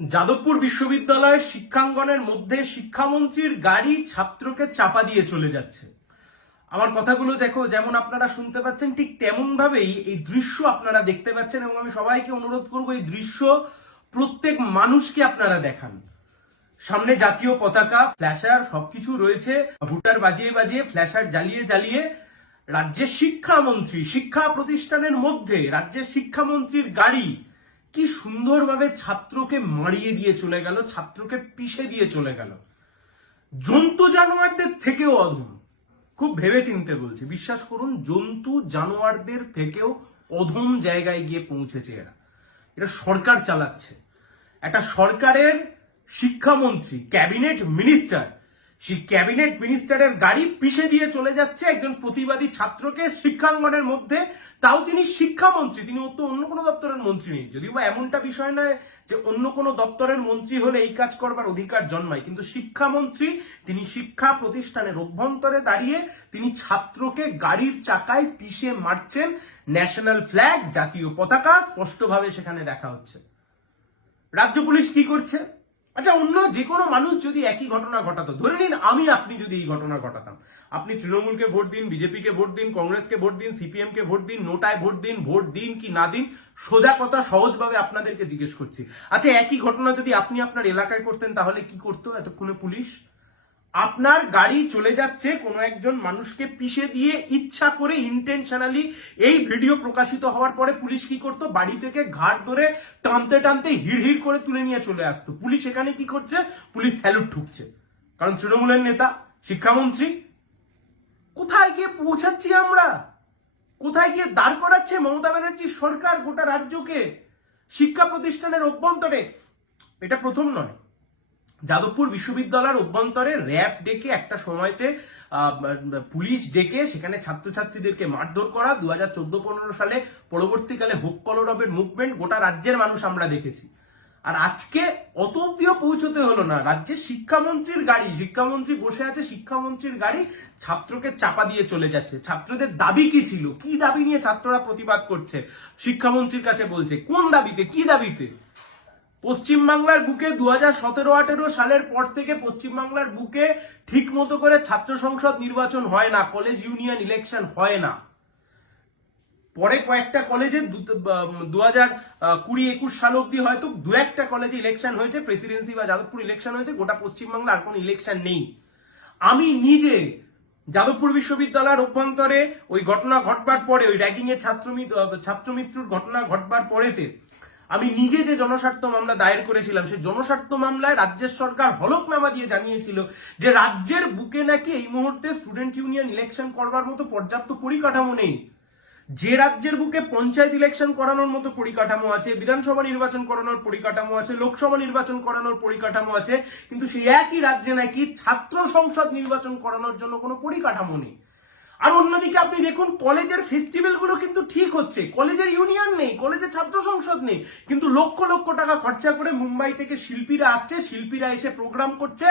যাদবপুর বিশ্ববিদ্যালয়ের শিক্ষাঙ্গনের মধ্যে শিক্ষামন্ত্রীর গাড়ি ছাত্রকে চাপা দিয়ে চলে যাচ্ছে। আমার কথাগুলো দেখো, যেমন আপনারা শুনতে পাচ্ছেন ঠিক তেমন ভাবেই এই দৃশ্য আপনারা দেখতে পাচ্ছেন, এবং আমি সবাইকে অনুরোধ করব এই দৃশ্য প্রত্যেক মানুষকে আপনারা দেখান। সামনে জাতীয় পতাকা, ফ্ল্যাশার সবকিছু রয়েছে, ভুটার বাজিয়ে বাজিয়ে, ফ্ল্যাশার জ্বালিয়ে জ্বালিয়ে রাজ্যের শিক্ষামন্ত্রী, শিক্ষা প্রতিষ্ঠানের মধ্যে রাজ্যের শিক্ষামন্ত্রীর গাড়ি কি সুন্দরভাবে ছাত্রকে মারিয়ে দিয়ে চলে গেল, ছাত্রকে পিষে দিয়ে চলে গেল। জন্তু জানোয়ারদের থেকেও অধম, খুব ভেবে চিনতে বলছি, বিশ্বাস করুন, জন্তু জানোয়ারদের থেকেও অধম জায়গায় গিয়ে পৌঁছেছে এরা। এটা সরকার চালাচ্ছে, একটা সরকারের শিক্ষামন্ত্রী, ক্যাবিনেট মিনিস্টার, সেই ক্যাবিনেট মিনিস্টারের গাড়ি পিষে দিয়ে চলে যাচ্ছে একজন প্রতিবাদী ছাত্রকে শিক্ষাঙ্গনের মধ্যে, তাও তিনি শিক্ষামন্ত্রী, তিনি তো অন্য কোনো দপ্তরের মন্ত্রী নেই। যদিও বা এমনটা বিষয় নয় যে অন্য কোনো দপ্তরের মন্ত্রী হলে এই কাজ করবার অধিকার জন্মায়, কিন্তু শিক্ষামন্ত্রী তিনি শিক্ষা প্রতিষ্ঠানের অভ্যন্তরে দাঁড়িয়ে তিনি ছাত্রকে গাড়ির চাকায় পিষে মারছেন। ন্যাশনাল ফ্ল্যাগ, জাতীয় পতাকা স্পষ্টভাবে সেখানে দেখা হচ্ছে। রাজ্য পুলিশ কি করছে? আচ্ছা, অন্য যে কোনো মানুষ যদি একই ঘটনা ঘটাতো, ধরে নিন আপনি যদি এই ঘটনা ঘটাতাম, আপনি তৃণমূলকে ভোট দিন, বিজেপিকে ভোট দিন, কংগ্রেসকে ভোট দিন, সিপিএম কে ভোট দিন, নোটায় ভোট দিন কি না দিন, সোজা কথা সহজভাবে আপনাদেরকে জিজ্ঞেস করছি। আচ্ছা, একই ঘটনা যদি আপনি আপনার এলাকায় করতেন তাহলে কি করতো এতক্ষণে পুলিশ? আপনার গাড়ি চলে যাচ্ছে কোনো একজন মানুষকে পিষে দিয়ে, ইচ্ছা করে ইন্টেনশনালি। এই ভিডিও প্রকাশিত হওয়ার পরে পুলিশ কি করতো? বাড়ি থেকে ঘাট ধরে টানতে টানতে হিড় করে তুলে নিয়ে চলে আসতো। পুলিশ এখানে কি করছে? পুলিশ স্যালুট ঠুকছে, কারণ তৃণমূলের নেতা, শিক্ষামন্ত্রী। কোথায় গিয়ে পৌঁছাচ্ছি আমরা? কোথায় গিয়ে দাঁড় করাচ্ছে মমতা ব্যানার্জির সরকার গোটা রাজ্যকে শিক্ষা প্রতিষ্ঠানের অভ্যন্তরে? এটা প্রথম নয়। যাদবপুর বিশ্ববিদ্যালয়ের অভ্যন্তরে র্যাব ডেকে একটা সময়তে পুলিশ ডেকে সেখানে ছাত্রছাত্রীদেরকে মারধর করা, 2014-15 সালে পরবর্তীকালে হোক কলরবের মুভমেন্ট গোটা রাজ্যের মানুষ আমরা দেখেছি। আর আজকে অত অব্দিও পৌঁছতে হলো না, রাজ্যের শিক্ষামন্ত্রীর গাড়ি, শিক্ষামন্ত্রী বসে আছে, শিক্ষামন্ত্রীর গাড়ি ছাত্রকে চাপা দিয়ে চলে যাচ্ছে। ছাত্রদের দাবি কি ছিল? কি দাবি নিয়ে ছাত্ররা প্রতিবাদ করছে? শিক্ষামন্ত্রীর কাছে বলছে কোন দাবিতে, কি দাবিতে? পশ্চিমবাংলার বুকে 2017-18 সালের পর থেকে পশ্চিমবাংলার বুকে ঠিক মতো করে ছাত্র সংসদ নির্বাচন হয় না, কলেজ ইউনিয়ন ইলেকশন হয় না। পরে কয়েকটা কলেজে 2020-21 সাল অব্দি হয়তো দু একটা কলেজে ইলেকশন হয়েছে, প্রেসিডেন্সি বা যাদবপুর ইলেকশন হয়েছে। গোটা পশ্চিমবাংলা আর কোনো ইলেকশন নেই। আমি নিজে যাদবপুর বিশ্ববিদ্যালয়ের অভ্যন্তরে ওই ঘটনা ঘটবার পরে, ওই র্যাগিং এর ছাত্রমৃত্যুর ঘটনা ঘটবার পরেতে আমি নিজে যে জনস্বার্থ মামলা দায়ের করেছিলাম, সেই জনস্বার্থ মামলায় রাজ্যের সরকার হলফনামা দিয়ে জানিয়েছিল যে রাজ্যের বুকে নাকি এই মুহূর্তে স্টুডেন্ট ইউনিয়ন ইলেকশন করবার মতো পর্যাপ্ত পরিকাঠামো নেই। যে রাজ্যের বুকে পঞ্চায়েত ইলেকশন করানোর মতো পরিকাঠামো আছে, বিধানসভা নির্বাচন করানোর পরিকাঠামো আছে, লোকসভা নির্বাচন করানোর পরিকাঠামো আছে, কিন্তু সেই একই রাজ্যে নাকি ছাত্র সংসদ নির্বাচন করানোর জন্য কোনো পরিকাঠামো নেই। আর অন্যদিকে আপনি দেখুন, কলেজের ফেস্টিভ্যাল গুলো কিন্তু ঠিক হচ্ছে, কলেজের ইউনিয়ন নেই, কলেজের ছাত্র সংসদ নেই, কিন্তু লক্ষ লক্ষ টাকা খরচা করে মুম্বাই থেকে শিল্পীরা আসছে, শিল্পীরা এসে প্রোগ্রাম করছে,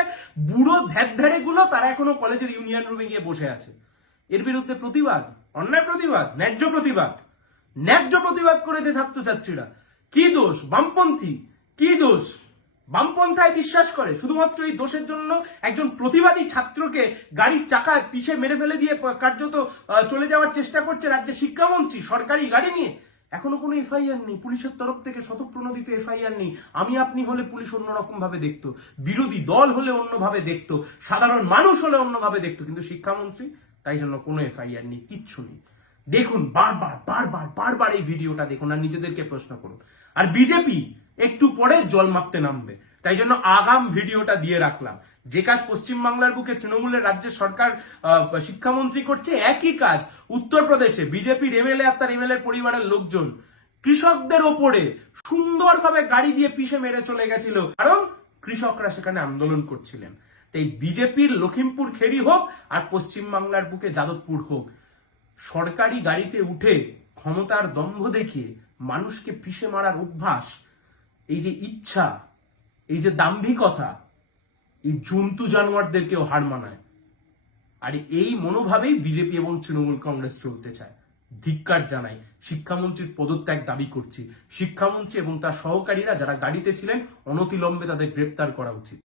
বুড়ো ধ্যাড় গুলো তারা এখনো কলেজের ইউনিয়ন রুমে গিয়ে বসে আছে। এর বিরুদ্ধে প্রতিবাদ, অন্যায় প্রতিবাদ, ন্যায্য প্রতিবাদ, ন্যায্য প্রতিবাদ করেছে ছাত্রছাত্রীরা। কি দোষ বামপন্থী? কি দোষ? বামপন্থায় বিশ্বাস করে, শুধুমাত্র এই দোষের জন্য একজন প্রতিবাদী ছাত্রকে গাড়ির চাকায় পিষে মেরে ফেলে দিয়ে কার্যত চলে যাওয়ার চেষ্টা করছে রাজ্যের শিক্ষামন্ত্রী সরকারি গাড়ি নিয়ে। এখনো কোনো এফআইআর নেই, পুলিশের তরফ থেকে স্বতঃপ্রণোদিত এফআইআর নেই। আপনি হলে পুলিশ অন্যরকম ভাবে দেখতো, বিরোধী দল হলে অন্যভাবে দেখতো, সাধারণ মানুষ হলে অন্যভাবে দেখতো, কিন্তু শিক্ষামন্ত্রী, তাই জন্য কোনো এফআইআর নেই, কিচ্ছু নেই। দেখুন, বারবার এই ভিডিওটা দেখুন আর নিজেদেরকে প্রশ্ন করুন। আর বিজেপি একটু পরে জল মাপতে নামবে, তাই জন্য আগাম ভিডিওটা দিয়ে রাখলাম। যে কাজ পশ্চিমবাংলার বুকে তৃণমূলের রাজ্যের সরকার শিক্ষামন্ত্রী করছে, একই কাজ উত্তরপ্রদেশে বিজেপির এমএলএ আর তার এমএলএ পরিবারের লোকজন কৃষকদের ওপরে সুন্দরভাবে গাড়ি দিয়ে পিষে মেরে চলে গেছিল, কারণ কৃষকরা সেখানে আন্দোলন করছিলেন। তাই বিজেপির লখিমপুর খেড়ি হোক আর পশ্চিমবাংলার বুকে যাদবপুর হোক, সরকারি গাড়িতে উঠে ক্ষমতার দম্ভ দেখিয়ে মানুষকে পিষে মারার অভ্যাস, এই যে ইচ্ছা, এই যে দাম্ভিকতা, এই জন্তু জানোয়ারদেরকেও হার মানায়। আর এই মনোভাবেই বিজেপি এবং তৃণমূল কংগ্রেস চলতে চায়। ধিক্কার জানাই, শিক্ষামন্ত্রীর পদত্যাগ দাবি করছি। শিক্ষামন্ত্রী এবং তার সহকারীরা যারা গাড়িতে ছিলেন অনতিবিলম্বে তাদের গ্রেপ্তার করা উচিত।